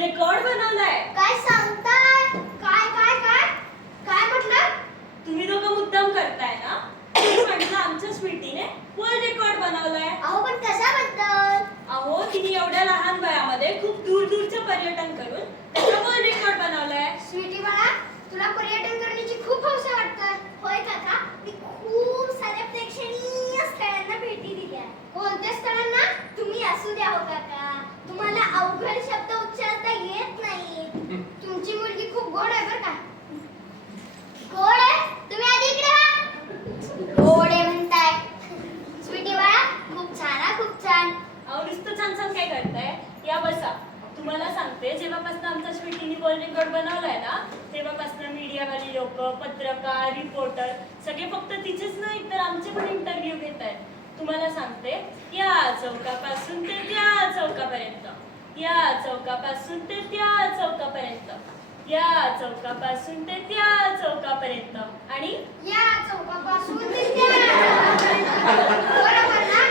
World record बनवलाय काय सांगताय काय काय काय काय म्हटलं तुम्ही दोघं मुद्दाम करताय ना मी म्हटलं आमच्या स्वीटीने वर्ल्ड रेकॉर्ड बनवलाय अहो पण कशाबद्दल अहो तिने एवढ्या लहान वयामध्ये खूप दूर दूरचं पर्यटन करून त्याचा वर्ल्ड रेकॉर्ड बनवलाय स्वीटी बाळा तुला पर्यटन करण्याची खूप हौस आहे वाटतं होय काका मी खूप साऱ्या प्रेक्षणीय स्थळांना भेटी दिल्या कोणत्या स्थळांना तुम्ही असू द्या हो काका तुम्हाला अवघड शब्द उच्चारता येत नाही तुमची मुलगी खूप गोड आहे बरं का गोड आहे तुम्ही आधी इकडे वा गोड आहे म्हणताय स्वीटी बाळा खूप छान हा खूप छान अहो नुसतं छान छान काय करताय या बसा तुम्हाला सांगते जेव्हापासून आमच्या स्वीटीने वर्ल्ड रेकॉर्ड बनवलाय ना तेव्हापासून मीडियावाली लोक पत्रकार रिपोर्टर सगळे फक्त तिचेच नाही तर आमचे पण इंटरव्ह्यू घेत आहेत. तुम्हाला सांगते या चौकापासून ते त्या चौकापर्यंत. या चौकापासून ते त्या चौकापर्यंत. या चौकापासून ते त्या चौकापर्यंत. आणि या चौकापासून ते त्या बरोबर ना?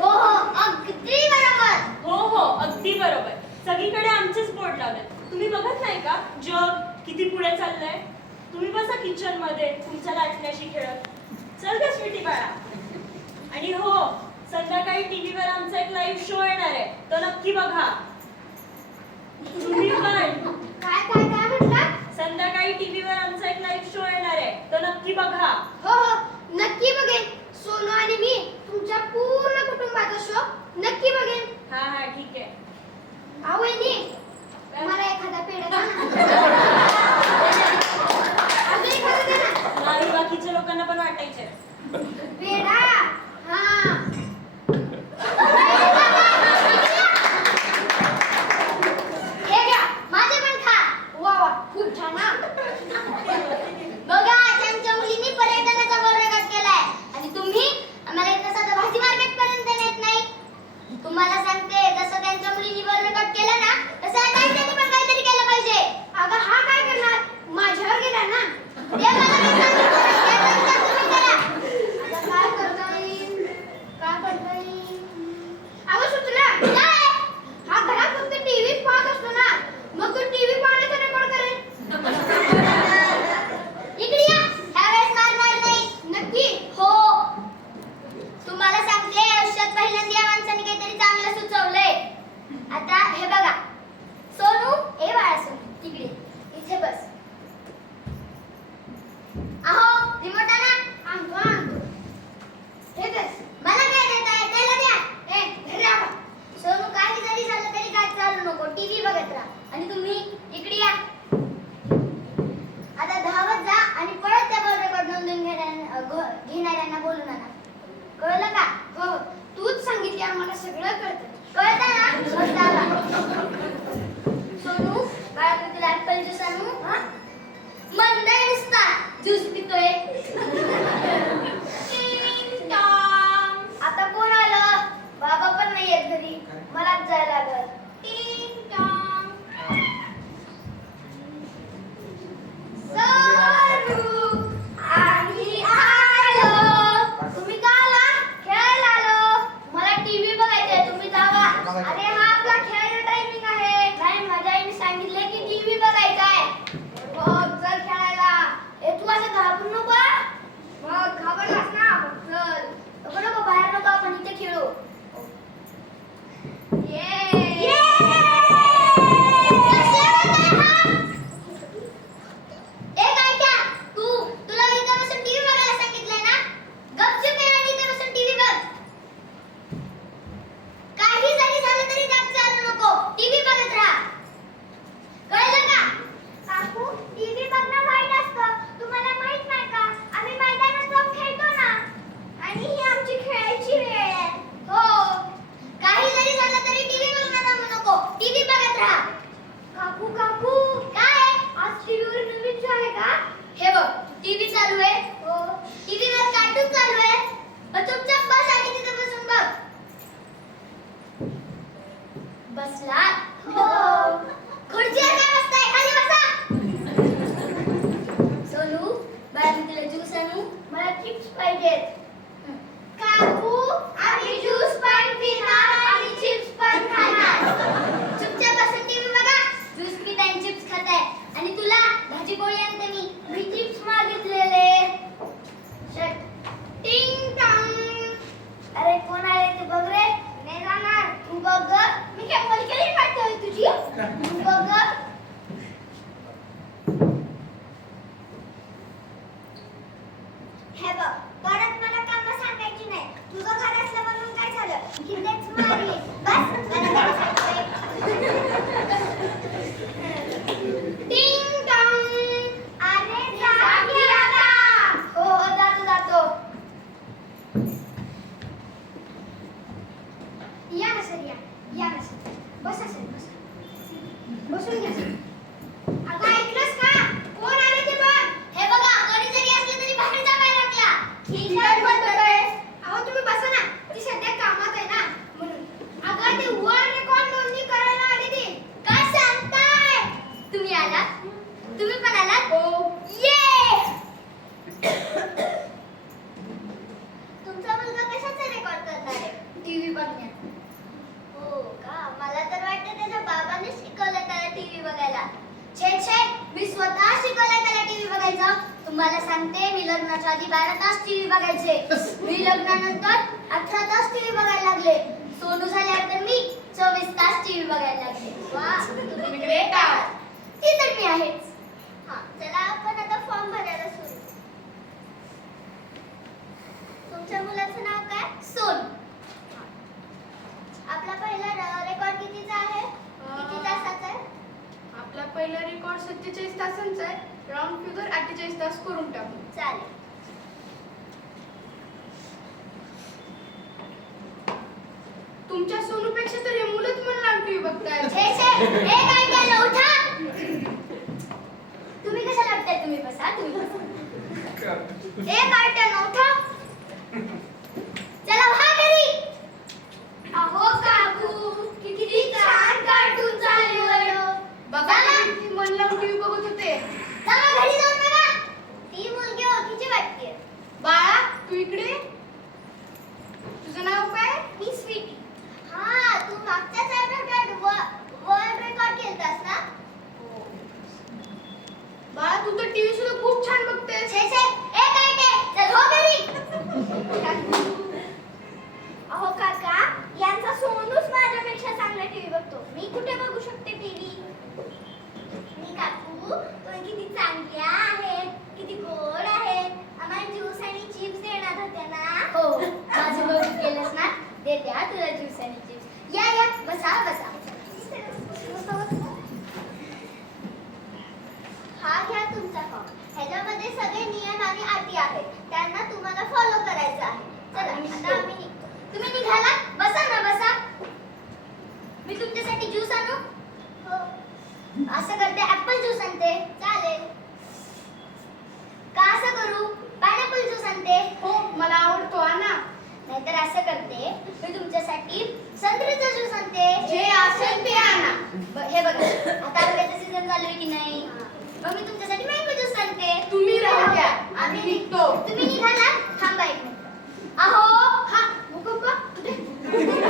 हो हो अगदी बरोबर. हो हो अगदी बरोबर. सगळीकडे आमचेच बोर्ड लावलेत. तुम्ही बघत नाही का? जग किती पुढे चाललंय? तुम्ही बसा किचनमध्ये तुमच्या लाटण्याशी खेळत. चल का स्वीटी बाळा. आणि हो संध्याकाळी टीव्हीवर आमचा एक लाईव्ह शो येणार आहे. तो नक्की बघा. तुम्ही पण. काय काय काय म्हटलं? संध्याकाळी टीव्हीवर आमचा एक लाईव्ह शो येणार आहे. तो नक्की बघा. हो हो नक्की बघेन. सोनू आणि मी तुमच्या पूर्ण कुटुंबाचा शो नक्की बघेन. Mommy. तुम्हाला सांगते मी लग्नाच्या आधी बारा तास टीव्ही बघायचे. मी लग्नानंतर अठरा तास टीव्ही बघायला लागले. सोनू झाल्यानंतर मी चोवीस तास टीव्ही बघायला लागले. म्हणजे बेकार. ती तर मी आहेच. हा चला आपण आता फॉर्म भरायला सुरू तुमच्या मुलाचं नाव काय? सोन. आपला पहिला रेकॉर्ड कितीचा आहे? किती तासाचा आहे? आपला पहिला रेकॉर्ड सत्तेचाळीस तासांचा आहे. राऊंड फिगर अठ्ठेचाळीस तास करून टाकू. चालेल. तुमच्या सोनूपेक्षा तर हे मुलंच मला लहान टीव्ही बघताय तुम्ही कशा लागताय तुम्ही बसा तुम्ही बसा. एक आठ उठा. देते हा तुला ज्यूस आणि ज्यूस या या बसा बसा. हा घ्या तुमचा फॉर्म ह्याच्यामध्ये सगळे नियम आणि अटी आहेत. त्यांना तुम्हाला फॉलो करायचं आहे. चला आता आम्ही निघतो. तुम्ही निघाला? बसा ना बसा. मी तुमच्यासाठी ज्यूस आणू? हो. असं करते ऍपल ज्यूस आणते. चालेल. का असं करू? पायनॅपल ज्यूस आणते. हो मला नाहीतर असं करते मी तुमच्यासाठी संत्र्याचा ज्यूस आणते हे असेल ते आणा. हे बघा आता आंब्याचा सीझन चालू आहे की नाही? मग मी तुमच्यासाठी मँगो ज्यूस आणते तुम्ही राहू द्या. आम्ही निघतो. तुम्ही निघाला. थांबा एक मिनिट. अहो हा मुकप्पा कुठे?